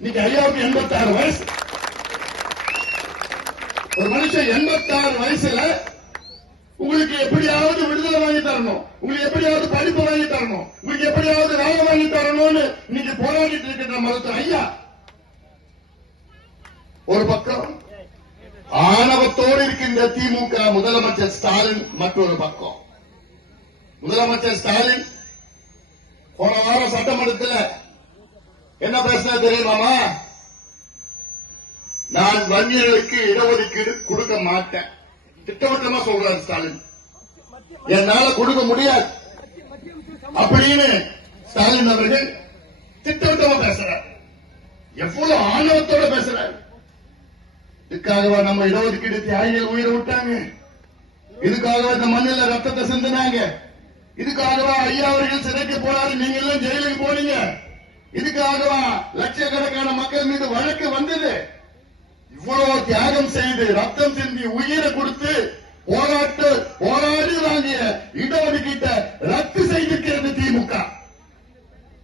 இன்னைக்கு ஐயாவுக்கு எண்பத்தாறு வயசு. ஒரு மனுஷன் எண்பத்தாறு வயசுல உங்களுக்கு எப்படியாவது விடுதலை வாங்கி தரணும். உங்களுக்கு எப்படியாவது படிப்பு வாங்கி தரணும். உங்களுக்கு எப்படியாவது வேலை வாங்கி தரணும்னு இன்னைக்கு போராடிட்டு இருக்கின்ற மருத்துவர் ஐயா. ஒரு பக்கம் ஆணவத்தோடு இருக்கின்ற திமுக முதலமைச்சர் ஸ்டாலின் மற்றொரு பக்கம். முதலமைச்சர் ஸ்டாலின் போன வாரம் சட்டமன்றத்தில் என்ன பிரச்சனை தெரியுமாமா நான் வன்னியர்களுக்கு இடஒதுக்கீடு கொடுக்க மாட்டேன். திட்டவட்டமா சொல்றாரு ஸ்டாலின். என்னால கொடுக்க முடியாது. அப்படின்னு ஸ்டாலின் அவர்கள் திட்டவட்டமா பேசுறார். எவ்வளவு ஆணவத்தோட பேசுறாரு. இதுக்காகவா நம்ம இடஒதுக்கீடு தியாகிகள் உயிரை விட்டாங்க? இதுக்காகவா இந்த மண்ணில் ரத்தத்தை சிந்தினாங்க? இதுக்காகவா ஐயா அவர்கள் சிறைக்கு போனாரு நீங்க எல்லாம் ஜெயில இதுக்காக லட்சக்கணக்கான மக்கள் மீது வழக்கு வந்தது? இவ்வளவு தியாகம் செய்து ரத்தம் சிந்தி உயிரை கொடுத்து போராட்டு போராடி வாங்கிய இடஒதுக்கீட்டை ரத்து செய்திருக்கிறது திமுக.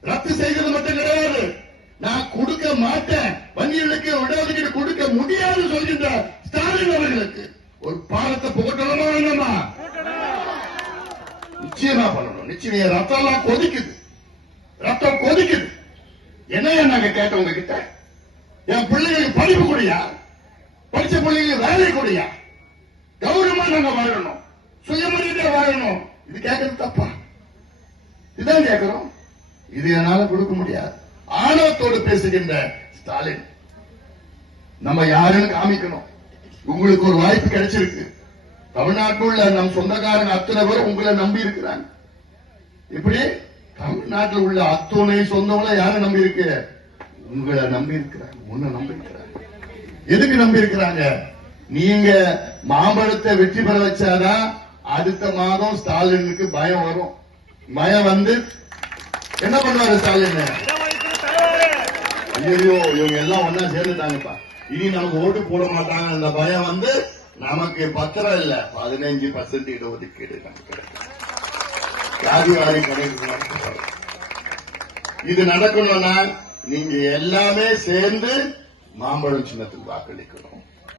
ரத்து செய்தது மட்டும் கிடையாது. நான் கொடுக்க மாட்டேன். வங்கிகளுக்கு இடஒதுக்கீடு கொடுக்க முடியாது சொல்கின்ற ஸ்டாலின் அவர்களுக்கு. ஒரு பாடத்தை புகட்டணுமா என்னமா நிச்சயமா பண்ணணும். நிச்சயம் ரத்தம் எல்லாம் கொதிக்குது. ரத்தம் கொதிக்குது. என்னையா நாங்க கேட்டோம் உங்ககிட்ட? என் பிள்ளைகளுக்கு படிப்பு கொடுயா? படிச்ச பிள்ளைங்களுக்கு வேலை கொடுயா? கௌரவமா நாங்க வாழணும். சுயமரியாதையா வாழணும். இது கேட்கறது தப்பா? இதான் கேட்கிறோம். இது என்னால கொடுக்க முடியாது. ஆணவத்தோடு பேசுகின்ற ஸ்டாலின் நம்ம யாருன்னு காமிக்கணும். உங்களுக்கு ஒரு வாய்ப்பு கிடைச்சிருக்கு. தமிழ்நாட்டுள்ள நம் சொந்தக்காரங்க அத்தனை பேர் உங்களை நம்பி இருக்கிறாங்க. இப்படி நாட்டில் உள்ள அத்துணை சொந்தவங்களை யாரை நம்பி இருக்கு உங்களை நம்பி இருக்கிறாங்க உன்னை நம்பி இருக்கிறாங்க எதுக்கு நம்பி இருக்கிறாங்க நீங்க மாம்பழத்தை வெற்றி பெற வச்சாதான் அடுத்த மாதம் ஸ்டாலினுக்கு பயம் வரும். பயம் வந்து என்ன பண்ணுவாரு ஸ்டாலின்? ஐயோ இவங்க எல்லாம் ஒன்னா சேர்ந்துட்டாங்கப்பா. இனி நமக்கு ஓட்டு போட மாட்டாங்க. அந்த பயம் வந்து நமக்கு பத்திரம் இல்ல. பதினஞ்சு பர்சன்ட் இடஒதுக்கீடு நமக்கு கிடைக்கும் ஜாதிவாரி கணக்கு இது நடக்கணும்னா நீங்க எல்லாமே சேர்ந்து மாம்பழம் சின்னத்துக்கு வாக்களிக்கணும்.